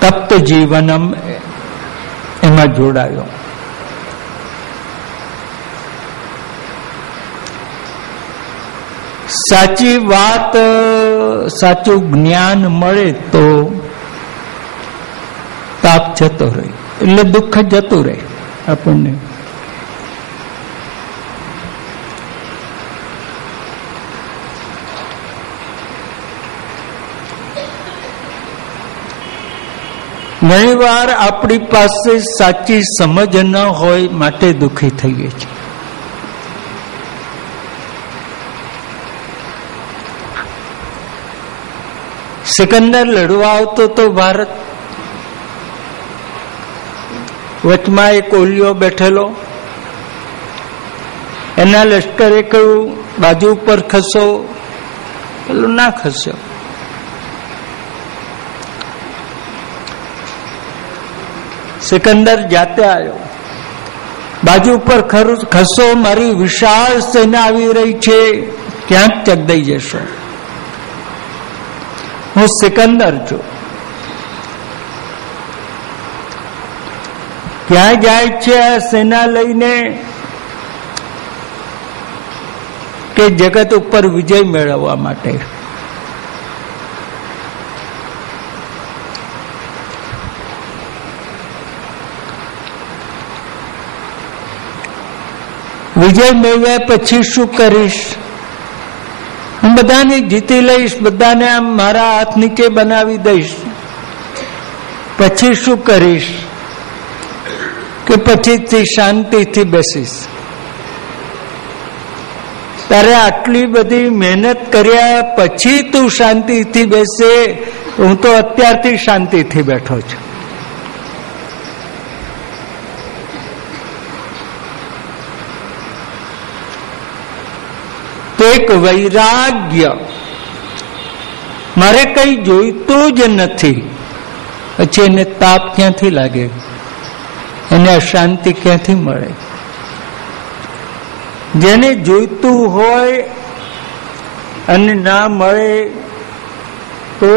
તપ્ત જીવનમ એમાં જોડાયો. સાચી વાત, સાચું જ્ઞાન મળે તો તાપ જતો રહે, એટલે દુઃખ જતું રહે આપણને. ઘણી વાર આપણી પાસે સાચી સમજ ન હોય માટે દુઃખી થઈએ છીએ. સિકંદર લડવા આવતો તો ભારત, વચમાં એક ઓલિયો બેઠેલો, એના લશ્કરે કહ્યું બાજુ ઉપર ખસો, પેલું ના ખસ્યો. સિકંદર જાતે આવ્યો, બાજુ ઉપર ખસો, મારી વિશાળ સેના આવી રહી છે, ક્યાંક ચગદાઈ જશો. હું સિકંદર છું. ક્યાં જાય છે આ સેના લઈને? કે જગત ઉપર વિજય મેળવવા માટે. વિજય મેળવ્યા પછી શું કરીશ? હું બધાને જીતી લઈશ, બધાને આમ મારા હાથ નીચે બનાવી દઈશ. પછી શું કરીશ? કે પછીથી શાંતિથી બેસીશ. તારે આટલી બધી મહેનત કર્યા પછી તું શાંતિથી બેસે, હું તો અત્યારથી શાંતિથી બેઠો છું. તો એક વૈરાગ્ય, મારે કઈ જોઈતું જ નથી, પછી એને તાપ ક્યાંથી લાગે, એને અશાંતિ ક્યાંથી મળે? જેને જોઈતું હોય અને ના મળે તો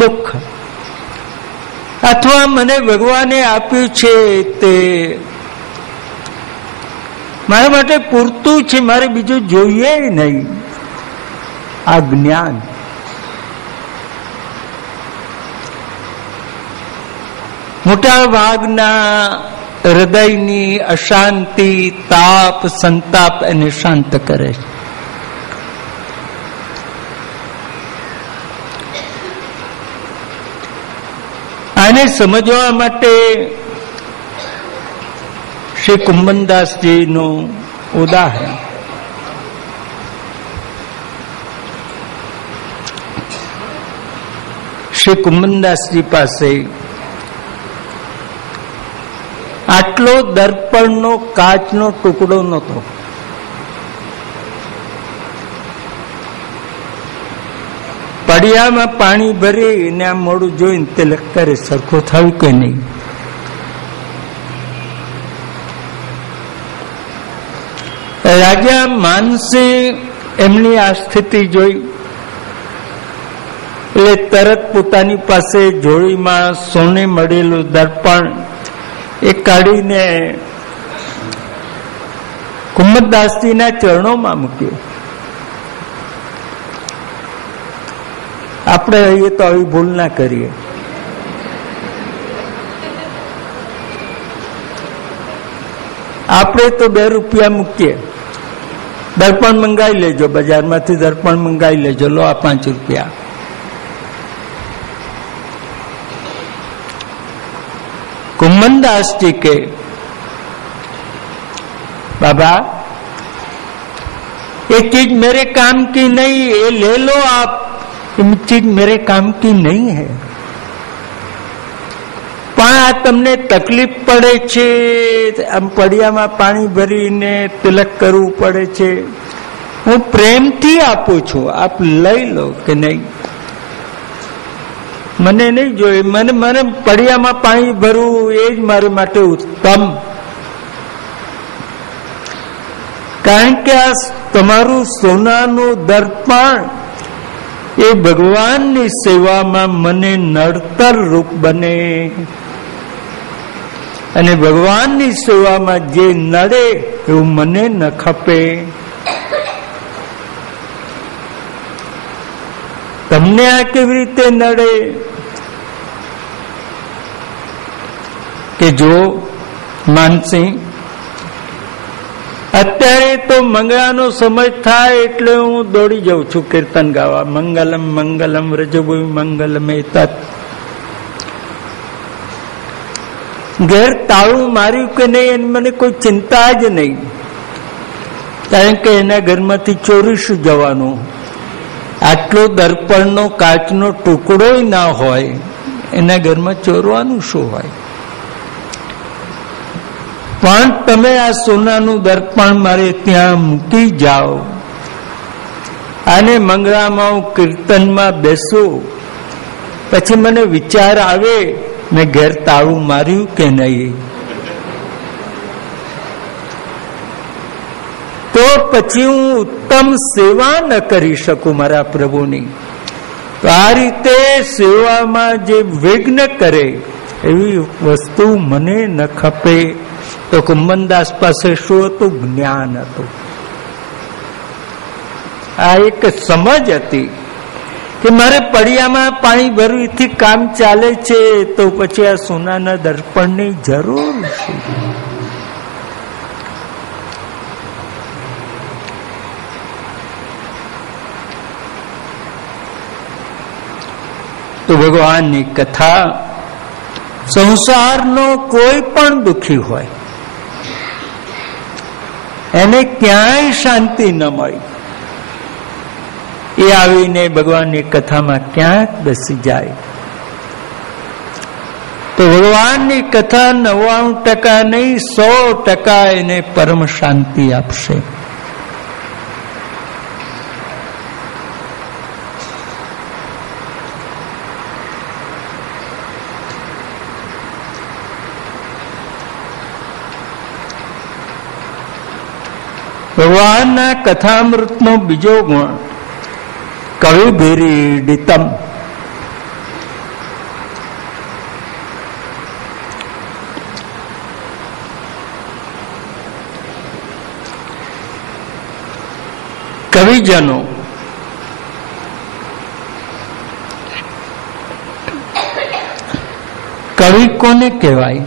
દુઃખ. અથવા મને ભગવાને આપ્યું છે તે મારા માટે પૂરતું છે, મારે બીજું જોઈએ નહીં. આ જ્ઞાન. મોટા ભાગના હૃદયની અશાંતિ, તાપ, સંતાપ એને શાંત કરે છે. આને સમજવા માટે શ્રી કુંભનદાસજીનું ઉદાહરણ. શ્રી કુંભનદાસજી પાસે આટલો દર્પણનો કાચનો ટુકડો નહોતો. પડિયામાં પાણી ભરીને આ મોડું જોઈને તિલક કરે, સરખું થયું કે નહીં. રાજા માનસિંહ એમની આ સ્થિતિ જોઈ એટલે તરત પોતાની પાસે જોડીમાં સોને મળેલું દર્પણ એ કાઢીને કુંભદાસજીના ચરણોમાં મૂક્યું. આપણે એ તો આવી ભૂલ ના કરીએ. આપણે તો 2 રૂપિયા મૂકીએ, દર્પણ મંગાવી લેજો, બજારમાંથી દર્પણ મંગાવી લેજો, લો આ 5 રૂપિયા. कुम्भनदास के बाबा ये चीज मेरे काम की नहीं, ये ले लो आप, ये चीज मेरे काम की नहीं है, પણ આ તમને તકલીફ પડે છે, આમ પડિયામાં પાણી ભરીને તિલક કરવું પડે છે, હું પ્રેમથી આપું છું, આપ લઈ લો કે નહીં. મને નહીં જોઈએ, મને પડિયામાં પાણી ભરવું એ જ મારે માટે ઉત્તમ. કારણ કે આ તમારું સોનાનું દર્પણ એ ભગવાનની સેવામાં મને નડતર રૂપ બને, અને ભગવાનની સેવામાં જે નડે એવું મને ન ખપે. તમને આ કેવી રીતે નડે કે જો માનસિંહ અત્યારે તો મંગળાનો સમય થાય એટલે હું દોડી જાઉં છું કીર્તન ગાવા, મંગલમ મંગલમ રજોભૂમિ મંગલમ એતત. ઘેર તાળું માર્યું કે નહીં એની મને કોઈ ચિંતા જ નહીં, કારણ કે એના ઘરમાંથી ચોરી શું જવાનું, આટલો દર્પણનો કાચનો ટુકડો ના હોય, એના ઘરમાં ચોરવાનું શું હોય. પણ તમે આ સોનાનું દર્પણ મારે ત્યાં મૂકી જાઓ અને મંગળામાં હું કીર્તનમાં બેસું, પછી મને વિચાર આવે મેં ઘેર તાળું માર્યું કે નહીં, તો પછી હું ઉત્તમ સેવા ન કરી શકું મારા પ્રભુની. તો આ રીતે સેવામાં જે વિઘ્ન કરે એવી વસ્તુ મને ન ખપે. તો કુંભનદાસ પાસે શું હતું? જ્ઞાન હતું. આ એક સમજ હતી કે મારે પડિયામાં પાણી ભરવીથી કામ ચાલે છે, તો પછી આ સોનાના દર્પણની જરૂર છે. તો ભગવાનની કથા, સંસારનો કોઈ પણ દુઃખી હોય એને ક્યાંય શાંતિ ન મળી, એ આવીને ભગવાનની કથામાં ક્યાંક બેસી જાય તો ભગવાનની કથા 99% નહીં 100% એને પરમ શાંતિ આપશે. ભગવાનના કથામૃતનો બીજો ગુણ કવિભીરીડિતમ. કવિજનો કવિ કોને કહેવાય?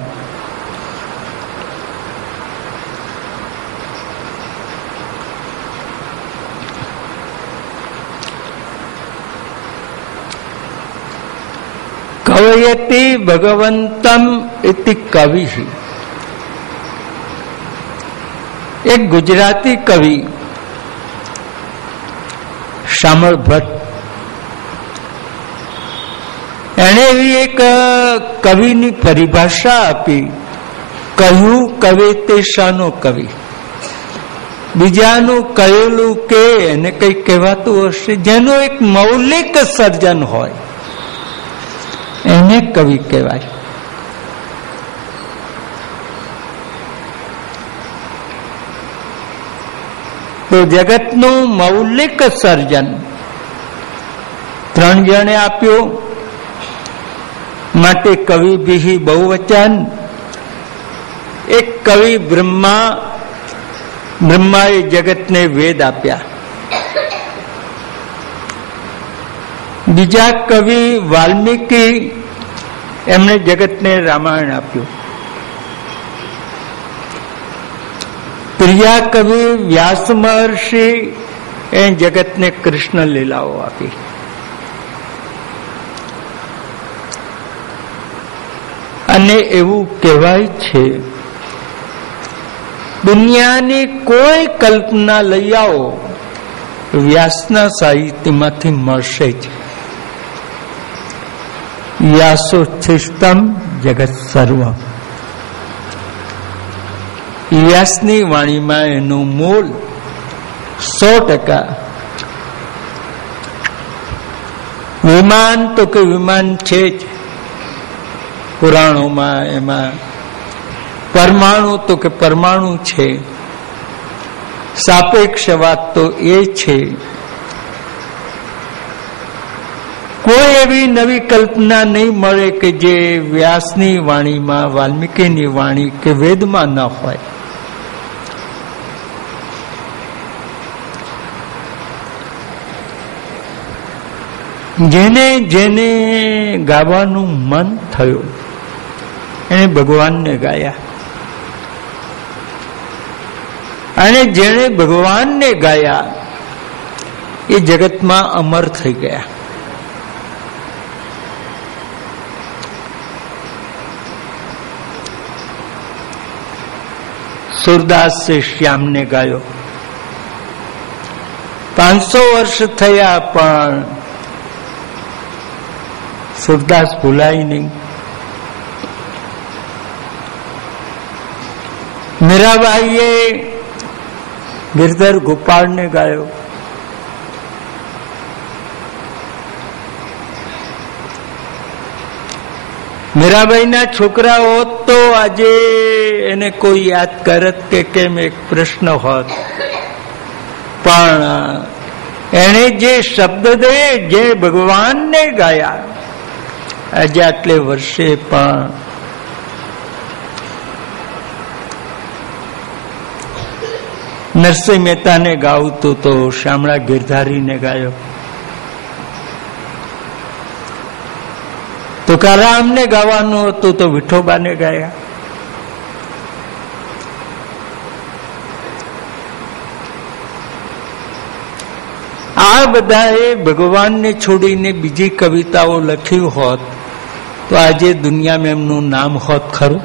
કવયતિ ભગવંતમ ઇતિ કવિ. એક ગુજરાતી કવિ શામળ ભટ્ટ, એણે એવી એક કવિની પરિભાષા આપી, કહ્યું કવિ તે શાનો કવિ. બીજાનું કહેલું કે એને કઈ કહેવાતું હશે, જેનું એક મૌલિક સર્જન હોય એને કવિ કહેવાય. તો જગતનું મૌલિક સર્જન 3 જણે આપ્યું, માટે કવિ ભી બહુવચન. એક કવિ બ્રહ્મા, બ્રહ્માએ જગતને વેદ આપ્યા. બીજા કવિ વાલ્મીકી, એમણે જગતને રામાયણ આપ્યું. ત્રીજા કવિ વ્યાસ મહર્ષિ, એ જગતને કૃષ્ણ લીલાઓ આપી. અને એવું કહેવાય છે દુનિયાની કોઈ કલ્પના લઈ આવો વ્યાસના સાહિત્યમાંથી મળશે જ. વ્યાસોચ્છિષ્ટમ જગત સર્વ. વ્યાસની વાણીમાં એનું મૂળ 100%. વિમાન તો કે વિમાન છે જ પુરાણોમાં, એમાં પરમાણુ તો કે પરમાણુ છે, સાપેક્ષ વાત તો એ છે. કોઈ એવી નવી કલ્પના નહીં મળે કે જે વ્યાસની વાણીમાં, વાલ્મીકીની વાણી કે વેદમાં ન હોય. જેને જેને ગાવાનું મન થયું એને ભગવાનને ગાયા, અને જેણે ભગવાનને ગાયા એ જગતમાં અમર થઈ ગયા. સુરદાસે શ્યામને ગાયો. 500 વર્ષ થયા પણ સુરદાસ ભૂલાય નહીં. મીરાબાઈએ ગિરધર ગોપાળને ગાયો. મીરાબાઈના છોકરા હોત તો આજે એને કોઈ યાદ કરત કે કેમ, એક પ્રશ્ન હોત. પણ એણે જે શબ્દ દે, જે ભગવાનને ગાયા, આજે આટલે વર્ષે પણ નરસિંહ મહેતાને ગાવતું તો શામળા ગિરધારીને ગાયો, તુકારામને ગાવાનું હતું તો વિઠોબાને ગાયા. આ બધાએ ભગવાનને છોડીને બીજી કવિતાઓ લખી હોત તો આજે દુનિયામાં એમનું નામ હોત ખરું?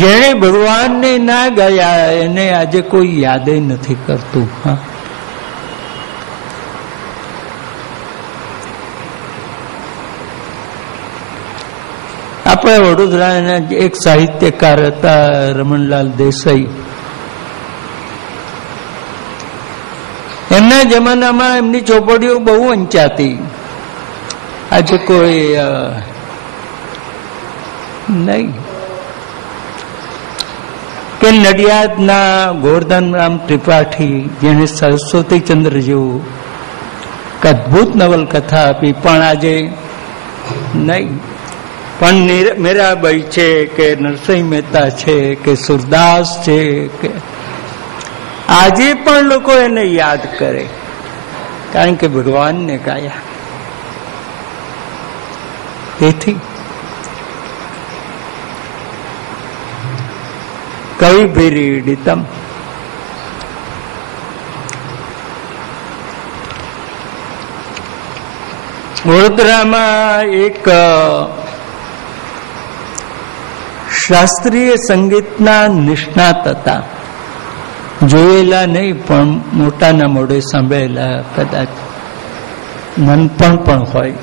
જેણે ભગવાનને ના ગયા એને આજે કોઈ યાદ નથી કરતું. હા, આપણે વડોદરાના એક સાહિત્યકાર હતા રમણલાલ દેસાઈ, એમના જમાનામાં એમની ચોપડીઓ બહુ વંચાતી. આજે કોઈ નહીં. કે નડિયાદના ગોરધનરામ ત્રિપાઠી, જેને સરસ્વતી ચંદ્ર જેવું અદભુત નવલકથા આપી, પણ આજે નહીં. પણ મીરાબાઈ છે કે નરસિંહ મહેતા છે કે સુરદાસ છે કે આજે પણ લોકો એને યાદ કરે, કારણ કે ભગવાનને ગાયા. તેથી કવિ ભીરીડિતમ વડોદરામાં એક શાસ્ત્રીય સંગીતના નિષ્ણાત હતા. જોયેલા નહીં પણ મોટાના મોઢે સાંભળેલા, કદાચ નાનપણ પણ હોય.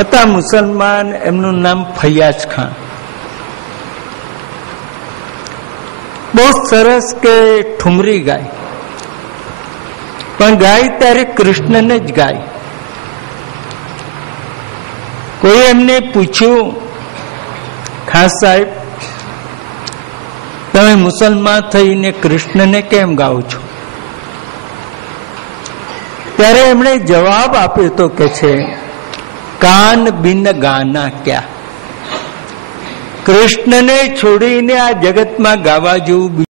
હતા મુસલમાન. એમનું નામ ફૈયાજ ખાન. બહુ સરસ કે ઠુમરી ગાય, પણ ગાય ત્યારે કૃષ્ણને જ ગાય. કોઈ એમને પૂછ્યું, ખાસ સાહેબ તમે મુસલમાન થઈને કૃષ્ણને કેમ ગાઓ છો? ત્યારે એમણે જવાબ આપ્યો તો કે છે, કાન બિન ગાના ક્યા. કૃષ્ણને છોડીને આ જગતમાં ગાવા જેવું